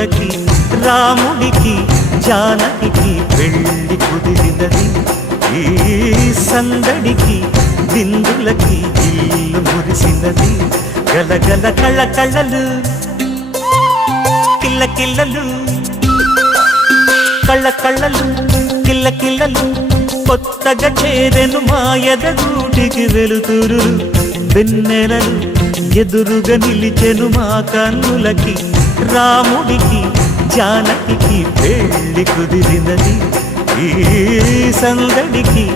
కన్నులకి రాముడికి జానకి పెళ్లి కుదిరినది. ఈ సందడికి బిందులకి ఇల్లు మురిసినది. గలగల కళ్ళ కళ్ళలు కిల్ల కిల్లలు కళ్ళ కళ్ళలు కిల్ల కిల్లలు కొత్తగా చేరెను మా ఎదగూటికి వెలుతురు. వెన్నెలలు ఎదురుగా నిలిచెను మా కన్నులకి రాముడికి జానకి పెళ్లి కుదిరినది. ఈ సందడికి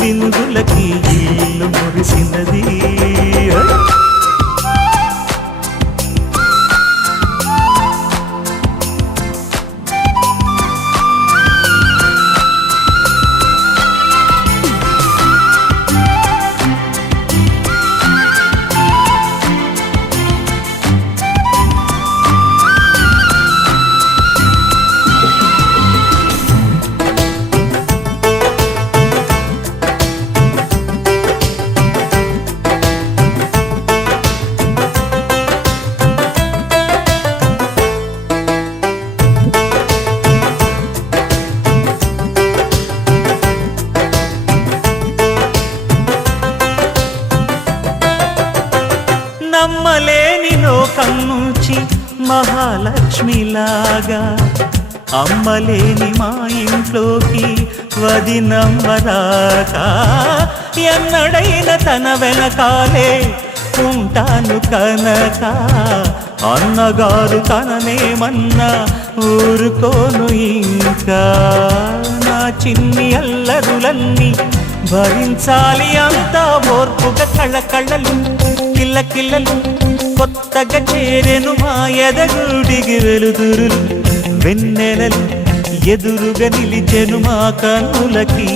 బిందులకి ఇల్లు మురిసినది. నమ్మలేని లోకం నుంచి మహాలక్ష్మిలాగా అమ్మలేని మా ఇంట్లోకి వదినమ్మరాగా ఎన్నడైన తన వెనకాలే ఉంటాను కనుక అన్నగారు తననేమన్నా ఊరుకోను. ఇంకా నా చిన్ని అల్లరులన్నీ భరించాలి అంతా ఓర్పుగా. కళ్ళ కళ్ళలు కిల్ల కిల్లలు కొత్తగా చేరెను మా ఎదగూడికి వెలుతురులు. వెన్నెలలు ఎదురుగా నిలిచెను మా కన్నులకి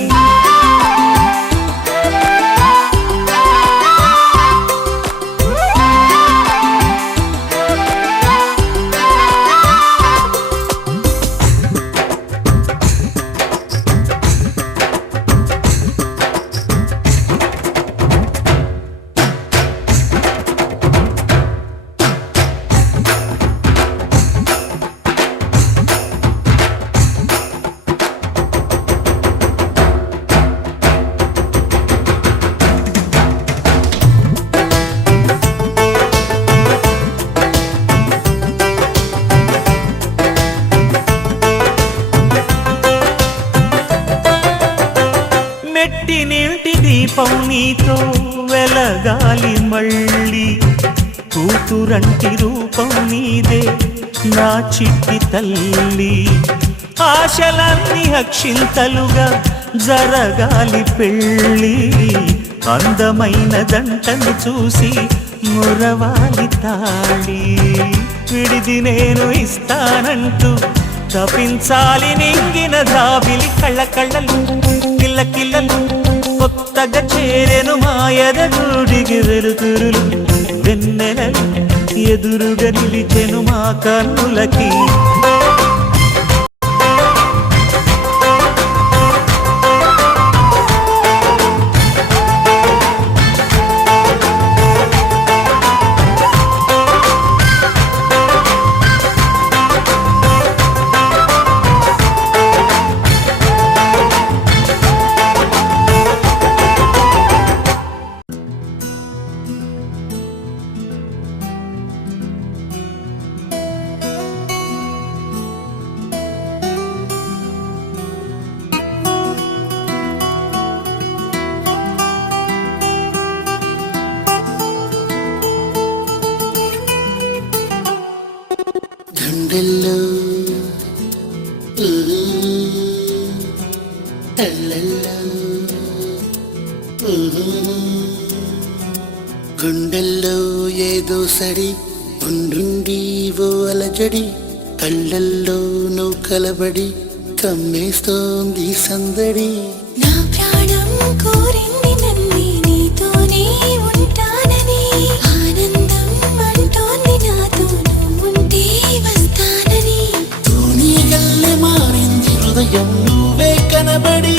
నీటి దీపం నీతో వెలగాలి మళ్ళీ. కూతురంటి రూపం నీదే నా చిట్టి తల్లి. ఆశలన్నీ అక్షింతలుగా జరగాలి పెళ్ళి. అందమైన దంటను చూసి మురవాలి తాళి. విడిది నేను ఇస్తానంటూ తపించాలి నింగిన దాబిలి. కళ్ళ కళ్ళలు కిల్ల కిల్లలు కొత్తగా చేరెను మా ఎదగూడికి వెలుతురులు. వెన్నెలలు ఎదురుగా నిలిచెను మా కన్నులకి గుండెల్లో గుండెల్లో ఏదో సడి ఉండుండి ఓ అలజడి. కళ్ళల్లో నువ్వు కలబడి కమ్మేస్తోంది సందడి. నా ప్రాణం కోరింది నన్ను నీతోనే ఉంటానని. ఆనందం అంటోంది నాతో నువ్వుంటే వస్తానని. తూని గల్లె మారింది హృదయం నువ్వే కనబడి.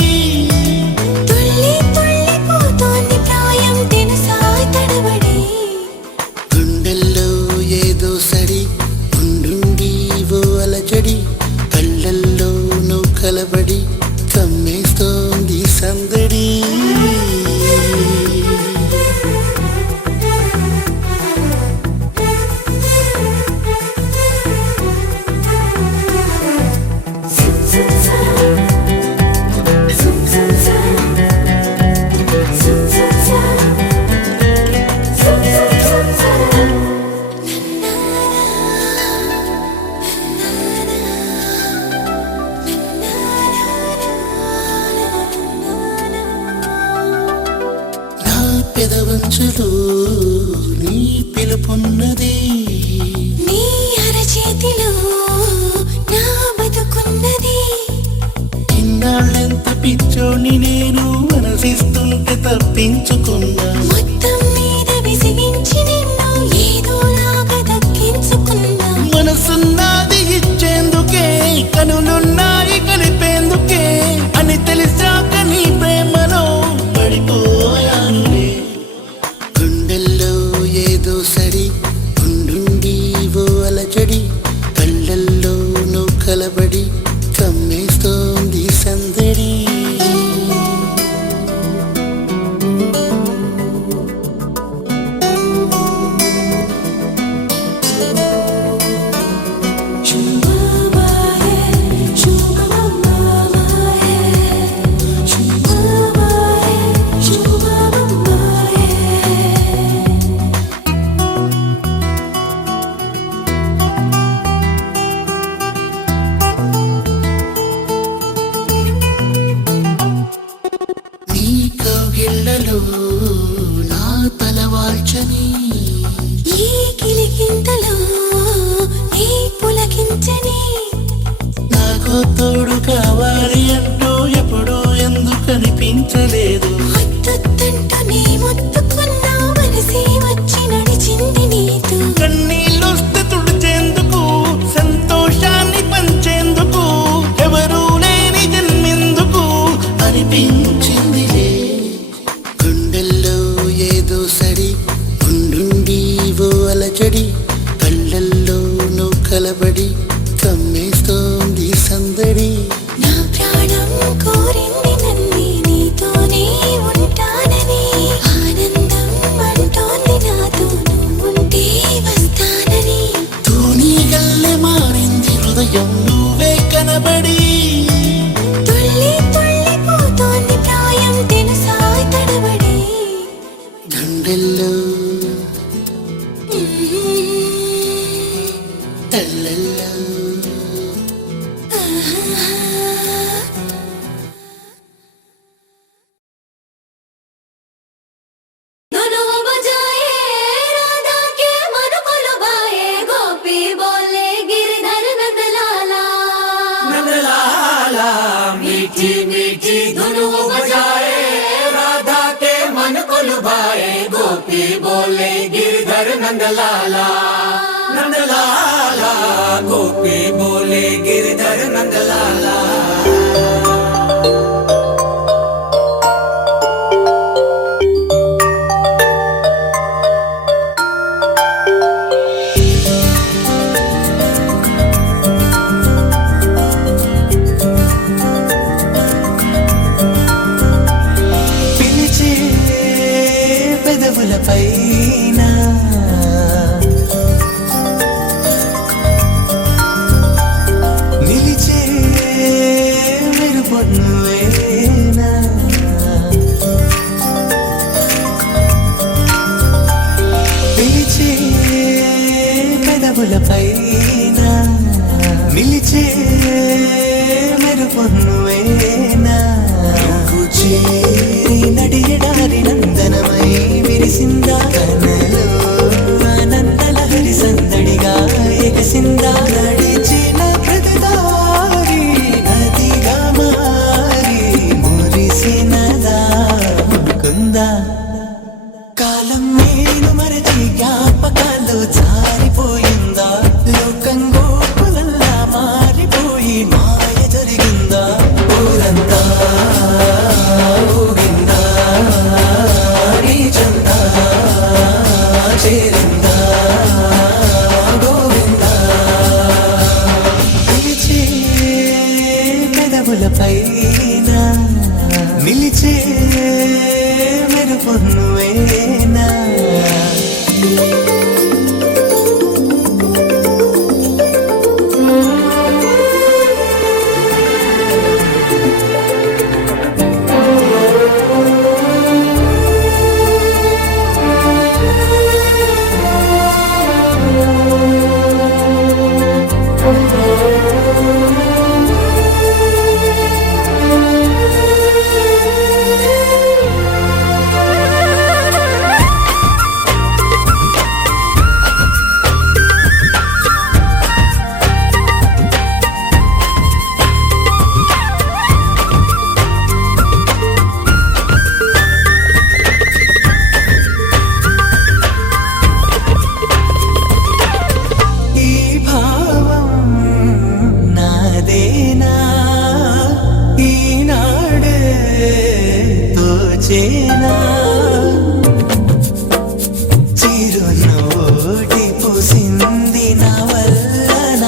తుల్లి తుల్లి పోతోంది ప్రాయం తెలుసా తడబడి. గుండెల్లో ఏదో సడి ఉండుండి ఓ అలజడి. అలజడి కళ్ళల్లోనూ కలబడి కమ్మేస్తోంది సందడి పెదవంచులో నీ పిలుపున్నది నీ అరచేతిలో నా బతుకున్నది ఇన్నాళ్ళెంత పిచ్చోని నేను మనసిస్తుంటే తప్పించుకున్నా మొత్తం మీద విసిగించి నిన్ను ఏదోలాగా దక్కించుకున్నా మనసున్నది ఇచ్చేందుకే కనులున్నాయి కలిపేందుకే అని తెలిసాక నీ ప్రేమలో పడిపోయానులే గుండెల్లో ఏదో సడి ఉండుండి ఓ అలజడి కళ్ళల్లోనూ కలబడి కమ్మేస్తోంది సందడి నా తలవాల్చని ఈ కిలికింతలో నీ పులకించని నాకు తోడు కావాలి అంటూ ఎప్పుడూ ఎందుకు అనిపించలేదు ముద్దంటూ నీ ముద్దుకున్నా మనసే వచ్చి నడిచింది నీతో కన్నీళ్ళొస్తే తుడిచేందుకు సంతోషాన్ని పంచేందుకు ఎవరూ లేని జన్మెందుకు అనిపించిందిలే గుండెల్లో ఏదో సడి ఉండుండి ఓ అలజడి కళ్ళల్లోనూ కలబడి కమ్మేస్తోంది సందడి నా ప్రాణం కోరింది నన్ను నీతోనే ఉంటానని ఆనందం అంటోంది నాతో నువ్వుంటే వస్తానని తూనీగల్లె మారింది హృదయం నువ్వే కనబడి తుళ్ళి తుళ్ళి పోతోంది ప్రాయం తెలుసా తడబడి గుండెల్లో తల్లల్లో दोनों बजाए राधा के मन को लुभाए गोपी बोले गिरधर नंदलाला नंदलाला मीठी मीठी धुन वो बजाए राधा के मन को लुभाए गोपी बोले गिरधर नंदलाला नंदलाला गोपी बोले गिरधर नंदलाला పిలిచే పెదవులపైన నిలిచే మెరుపొన్నువేనా పిలిచే పెదవులపైన నిలిచే మెరుపొన్నువేనా నువ్వు చేరి నడియడారి నందనమై విరిసిందా కనలో ఆనందలహరి సందడిగా ఎగసిందా నడిచిన ప్రతిదారి నదిగా మారి మురిసినదా ముకుందా కాలం నేను మరచి జ్ఞాపకాలు జారిపోయిందా లోకం గోపులల్లా మారిపోయి మాయ జరిగిందా ఊరంతా పెదవులపైన నిలిచే మెరుపు నువ్వేనా చిరునవ్వుటి పూసింది నా వల్లన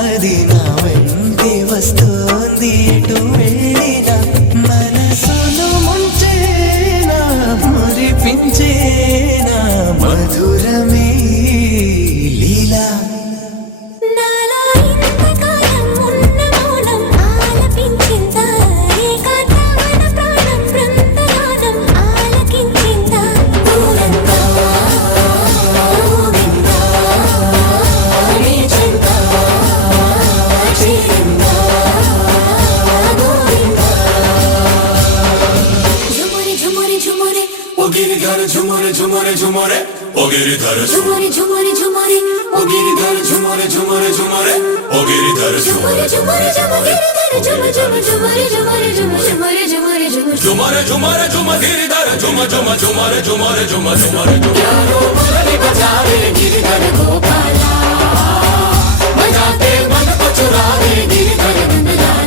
అది నా వెంటే వస్తోంది ఎటు వెళ్ళినా మనసును ముంచేనా మురిపించేనా మధురమే లీలా झुमरे झुमरे झुमरे ओ गिरिधर झुमरे झुमरे झुमरे ओ गिरिधर झुमरे झुमरे झुमरे ओ गिरिधर झुमरे झुमरे झुमरे झुमरे झुमरे झुमरे झुमरे झुमरे झुमरे झुमरे झुमरे गिरिधर झुम झुम झुमरे झुमरे झुम झुमरे यारो मुरली बजावे गिरिधर गोपाला बजाते मन को चुरावे गिरिधर नंदलाला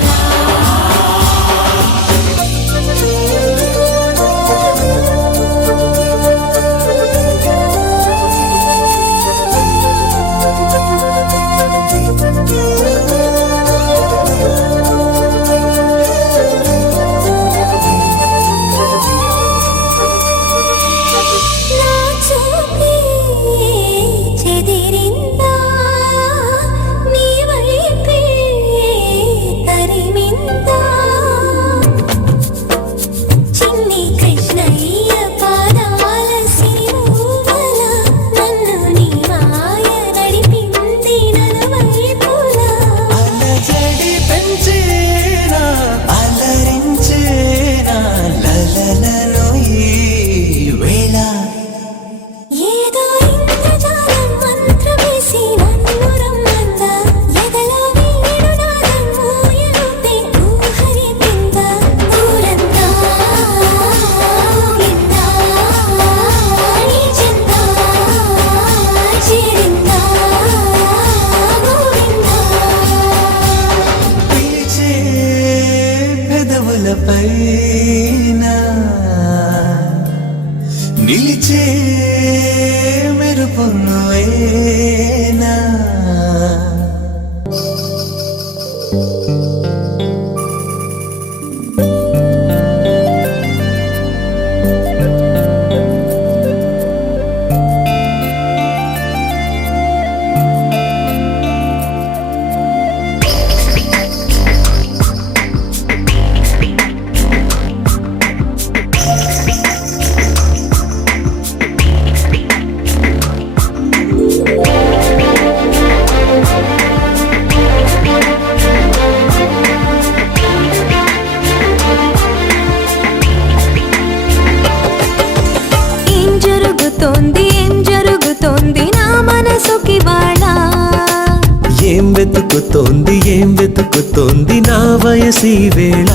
పైన నిలిచే మెరుపు నువ్వేనా ఏం వెతుకుతోంది నా వయసి వేళ